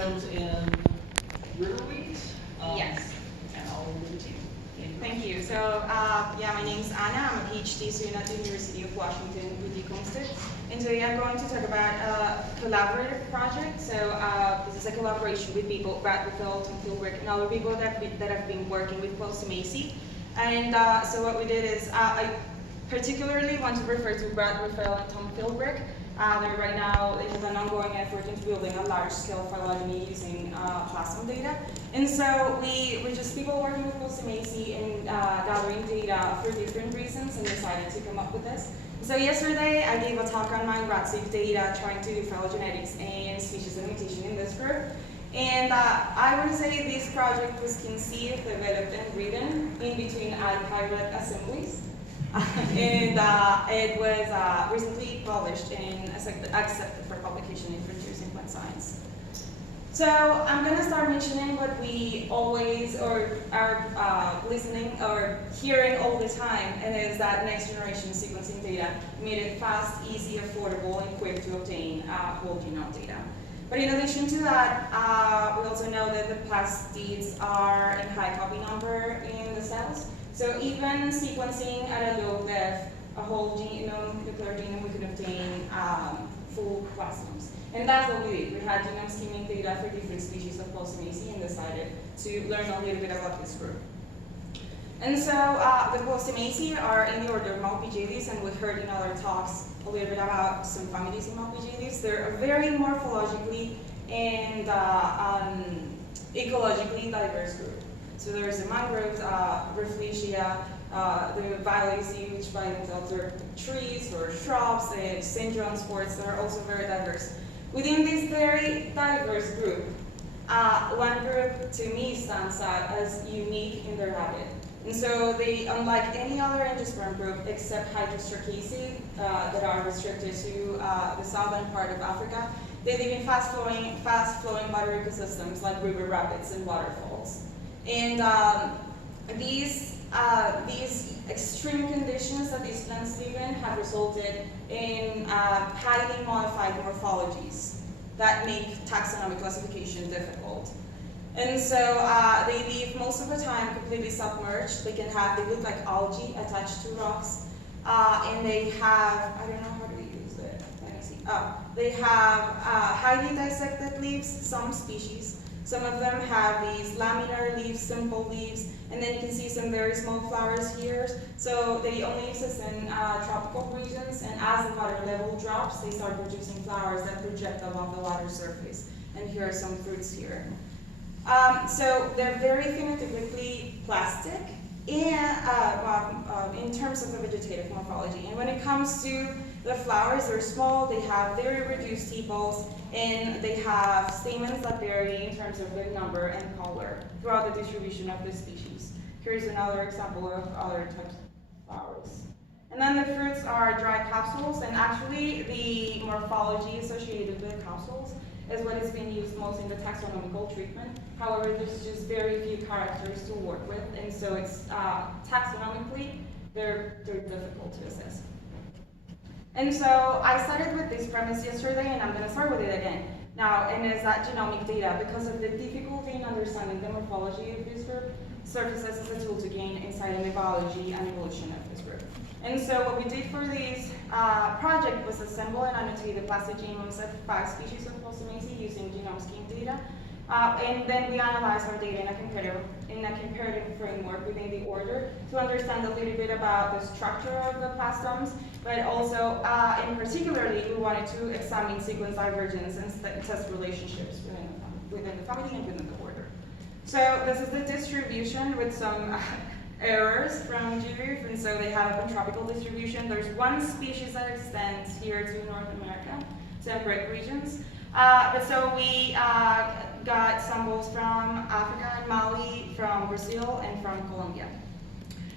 genomes in riverweeds. Yes. And I'll leave it to you. Thank you. So, yeah, my name is Anna. I'm a PhD student at the University of Washington with Olmstead. And today I'm going to talk about a collaborative project. So, this is a collaboration with people, Ruhfel, Philbrick, and other people that have been working with Podostemaceae. And so what we did is, I particularly want to refer to Ruhfel and Philbrick. Right now, they have an ongoing effort into building a large-scale phylogeny using plasma data. And so we're just people working with Podostemaceae and gathering data for different reasons and decided to come up with this. So yesterday, I gave a talk on my rat-safe data trying to do phylogenetics and species limitation in this group. And I would say this project was conceived, developed, and written in between iPirate assemblies. And it was recently published and accepted for publication in Frontiers in Plant Science. So I'm going to start mentioning what we always or are listening or hearing all the time, and is that next generation sequencing data made it fast, easy, affordable, and quick to obtain whole genome data. But in addition to that, we also know that the plastids are in high copy number in the cells. So even sequencing at a low depth, a whole genome, nuclear genome, we could obtain full plastomes. And that's what we did. We had genome scheming data for different species of Podostemaceae and decided to learn a little bit about this group. And so the Podostemaceae are in the order of Malpighiales, and we heard in other talks a little bit about some families in Malpighiales. They're a very morphologically and ecologically diverse group. So there's the mangroves, Ruhfel, the Violaceae, which by themselves are trees or shrubs, and syndrome sports that are also very diverse. Within this very diverse group, one group to me stands out as unique in their habit. And so they, unlike any other angiosperm group except Hydrostracaceae that are restricted to the southern part of Africa, they live in fast-flowing water ecosystems like river rapids and waterfalls. And these extreme conditions that these plants live in have resulted in highly modified morphologies that make taxonomic classification difficult. And so they live most of the time completely submerged. They look like algae attached to rocks. And they have, I don't know how to use it, let me see. They have highly dissected leaves, some species. Some of them have these laminar leaves, simple leaves, and then you can see some very small flowers here. So they only exist in tropical regions, and as the water level drops, they start producing flowers that project above the water surface. And here are some fruits here. So they're very phenotypically plastic and, in terms of the vegetative morphology. And when it comes to the flowers, they're small, they have very reduced sepals, and they have stamens that vary in terms of their number and color throughout the distribution of the species. Here's another example of other types of flowers. And then the fruits are dry capsules, and actually the morphology associated with capsules is what is being used most in the taxonomical treatment. However, there's just very few characters to work with, and so it's taxonomically, they're difficult to assess. And so I started with this premise yesterday, and I'm going to start with it again. Now, and it's that genomic data, because of the difficulty in understanding the morphology of this group, serves as a tool to gain insight in the biology and evolution of this group. And so what we did for this project was assemble and annotate the plastic genomes of 5 species of Podostemaceae using genome scheme data. And then we analyzed our data in a comparative framework within the order to understand a little bit about the structure of the plastomes, but also, in particularly, we wanted to examine sequence divergence and test relationships within the family and within the order. So this is the distribution with some errors from GRIF, and so they have a pantropical distribution. There's one species that extends here to North America, temperate regions. But so we got samples from Africa and Mali, from Brazil, and from Colombia.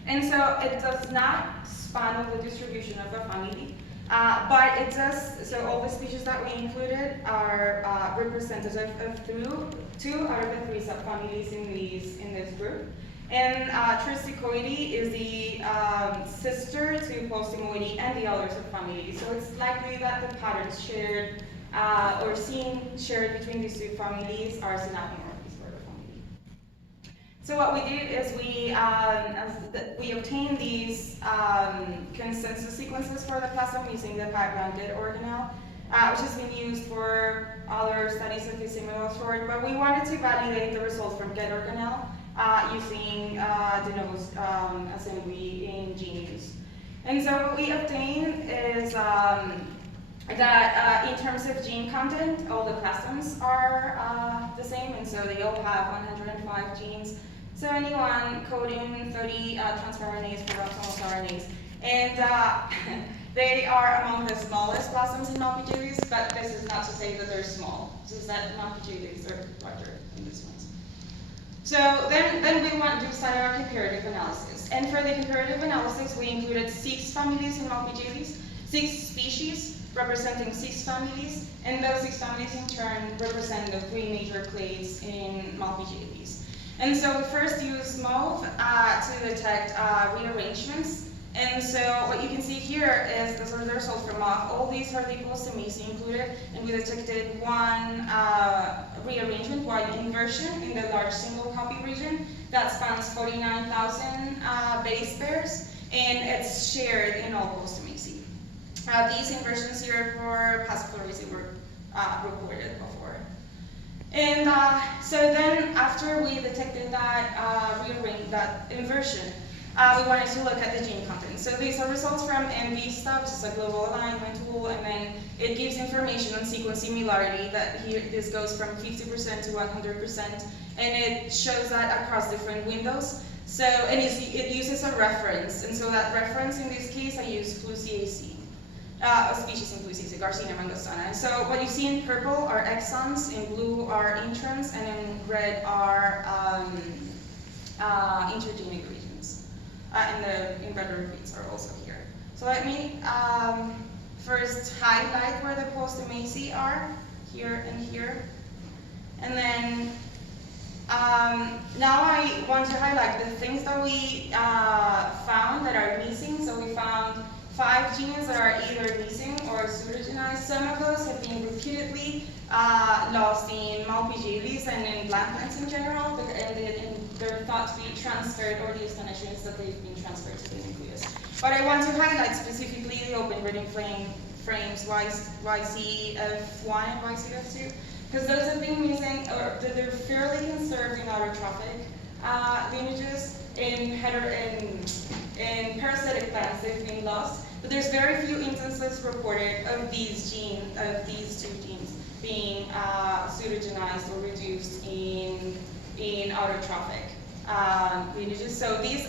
And so it does not span the distribution of the family, but it does, so all the species that we included are representative of 2 out of the 3 subfamilies in this group. And Tristicoides is the sister to Postemoides and the other subfamily. So it's likely that the patterns shared or seen shared between these two families are Synapomorphes for the family. So what we did is we obtained these consensus sequences for the plasm using the backgrounded organelle, which has been used for other studies of this similar sort, but we wanted to validate the results from get organelle using de novo assembly in genomes. And so what we obtained is that in terms of gene content, all the plasms are the same, and so they all have 105 genes, 71 coding, 30 transfer RNAs for ribosomal RNAs. And they are among the smallest plasms in Malpighiales, but this is not to say that they're small. This is that Malpighiales are larger than these ones. So then we want to study our comparative analysis. And for the comparative analysis, we included 6 families in Malpighiales, 6 species representing 6 families, and those 6 families in turn represent the 3 major clades in Malpighiales. And so we first used Bove to detect rearrangements. And so what you can see here is the sort of results from Bove. All these are the Podostemaceae included, and we detected one rearrangement, one inversion in the large single copy region that spans 49,000 base pairs, and it's shared in all Podostemaceae. These inversions here for passive chloroplast were reported before. And so then after we detected that inversion, we wanted to look at the gene content. So these are results from MVSTA, which is a global alignment tool, and then it gives information on sequence similarity that here, this goes from 50% to 100%, and it shows that across different windows. So, and it uses a reference, and so that reference in this case I use Clusiaceae. A species in Clusiaceae, Garcinia mangostana. And so what you see in purple are exons, in blue are introns, and in red are intergenic regions. And the inverted repeats are also here. So let me first highlight where the Podostemaceae are, here and here. And then now I want to highlight the things that we found that are missing. So we found 5 genes that are either missing or pseudogenized. Some of those have been repeatedly lost in Malpighiales and in plant plants in general, and they're thought to be transferred, or the explanation is that they've been transferred to the nucleus. But I want to highlight specifically the open breeding frames YCF1 and YCF2, because those have been missing, or they're fairly conserved in autotrophic lineages. In parasitic plants, they've been lost, but there's very few instances reported of these two genes being pseudogenized or reduced in autotrophic lineages. So this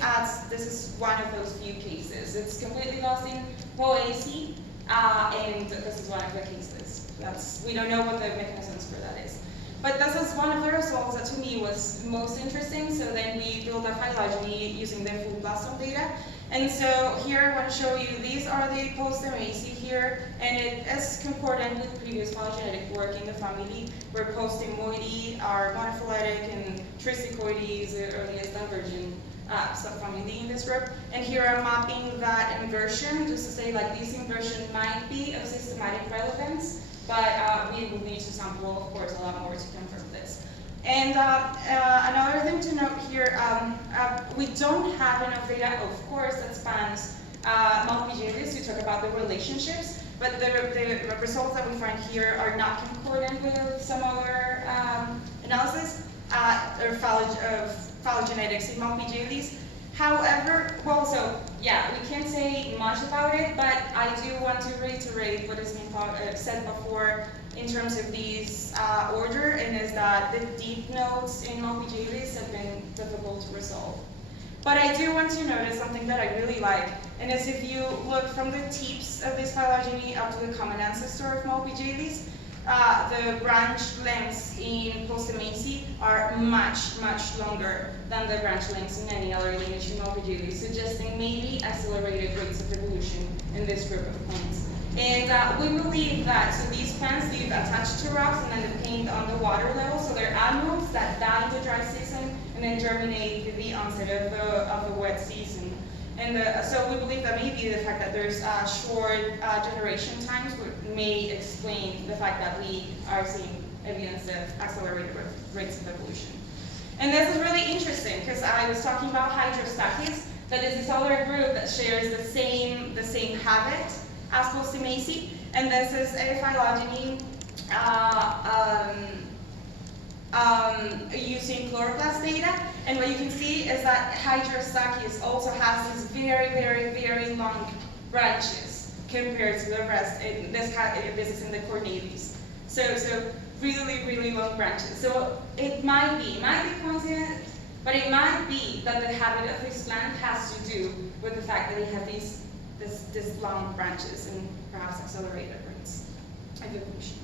is one of those few cases. It's completely lost in Poaceae, and this is one of the cases. We don't know what the mechanisms for that is. But this is one of the results that to me was most interesting. So then we built a phylogeny using the full plasm data. And so here I want to show you, these are the Podostemaceae here, and it is concordant with previous phylogenetic work in the family, where Postemoideae are monophyletic and Tristicoideae is the earliest divergent subfamily in this group. And here I'm mapping that inversion, just to say like this inversion might be of systematic relevance, but we will need to sample, of course, a lot more to confirm this. And another thing to note here, we don't have enough data, of course, that spans Malpighiales to talk about the relationships, but the results that we find here are not concordant with some other analysis of phylogenetics in Malpighiales. However, well, so yeah, we can't say much about it, but I do want to reiterate what has been said before in terms of these order, and is that the deep nodes in Malpighiales have been difficult to resolve. But I do want to notice something that I really like, and is if you look from the tips of this phylogeny up to the common ancestor of Malpighiales, the branch lengths in Podostemaceae are much, much longer than the branch lengths in any other lineage in Malpighiales, suggesting maybe accelerated rates of evolution in this group of plants. And we believe that, so these plants live attached to rocks and then depend on the water level, so they're annuals that die in the dry season and then germinate with the onset of the wet season. And so we believe that maybe the fact that there's short generation times may explain the fact that we are seeing evidence of accelerated rates of evolution. And this is really interesting because I was talking about Hydrostachys, that is this other group that shares the same habit as Podostemaceae, and this is a phylogeny using chloroplast data. And what you can see is that Hydrostachys also has these very, very, very long branches compared to the rest. This is in the Cornelius. So really, really long branches. So it might be coincident, but it might be that the habit of this plant has to do with the fact that they have these long branches and perhaps accelerated rates of evolution.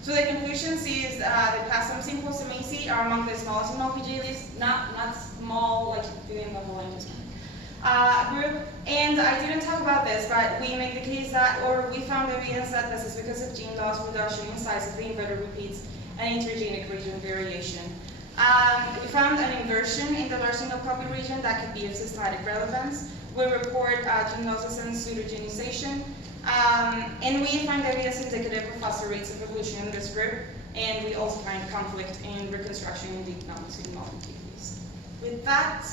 So the conclusion is the plasms in Podostemaceae are among the smallest in Malpighiales, not small like within the whole industry. Group, and I didn't talk about this, but we make the case that, or we found evidence that this is because of gene loss, reduction in size of the inverted repeats, and intergenic region variation. We found an inversion in the laryngeal copy region that could be of systematic relevance. We report genosis and pseudogenization, and we find evidence indicative of faster rates of evolution in this group, and we also find conflict in reconstruction in deep nodes in Malpighiales. With that,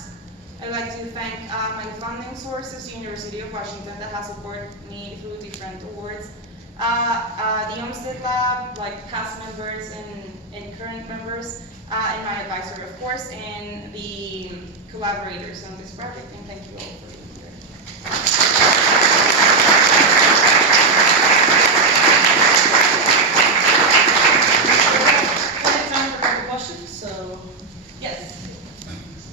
I'd like to thank my funding sources, the University of Washington, that has supported me through different awards. The Olmstead Lab, like past members and current members, and my advisor, of course, and the collaborators on this project, and thank you all for being here. Time for a question, so Yes.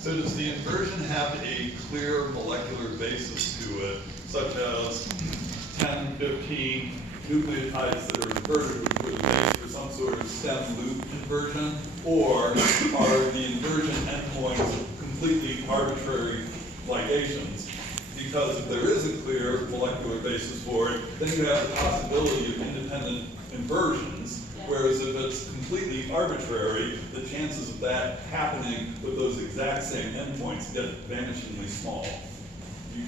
So does the inversion have a clear molecular basis to it, such as 10, 15 nucleotides that are inverted, which would make for some sort of stem loop inversion? Or are the inversion endpoints completely arbitrary ligations? Because if there is a clear molecular basis for it, then you have the possibility of independent inversions. Whereas if it's completely arbitrary, the chances of that happening with those exact same endpoints get vanishingly small.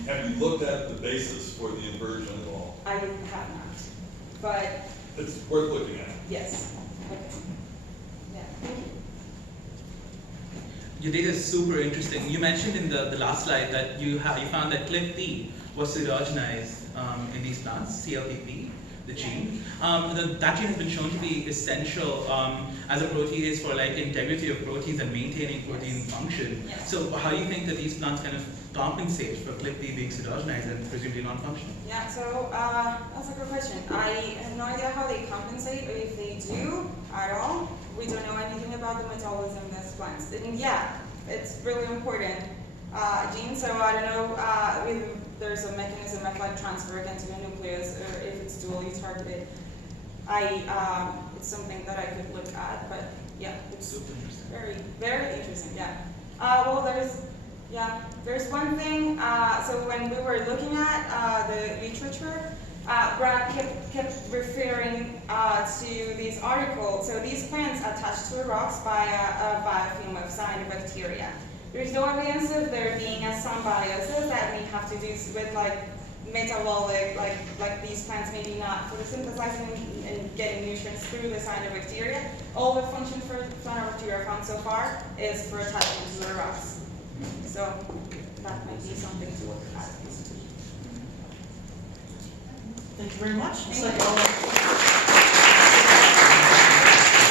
Have you looked at the basis for the inversion at all? I have not, but It's worth looking at. yes. Okay. Yeah, thank you. Your data is super interesting. You mentioned in the last slide that you found that CLIP-D was pseudogenized in these plants, CLPP, the gene. That gene has been shown to be essential as a protease for like integrity of proteins and maintaining protein function. Yes. So how do you think that these plants kind of compensate for CLIP-D being pseudogenized and presumably non-functional? Yeah, so that's a good question. I have no idea how they compensate, or if they do at all. We don't know anything about the metabolism of these plants. And yeah, it's really important gene. So I don't know if there's a mechanism of like transfer again to the nucleus, or if it's dually targeted. It's something that I could look at, but yeah, it's Super interesting. very, very interesting. Yeah. Well, there's one thing. So when we were looking at the literature, Brad kept referring to this article. So these plants attached to rocks by a biofilm of cyanobacteria. There's no evidence of there being a symbiosis that may have to do with like metabolic, like these plants maybe not photosynthesizing and getting nutrients through the cyanobacteria. All the function for cyanobacteria found so far is for attachment to the rocks. So that might be something to look at. thank you very much. Thank you.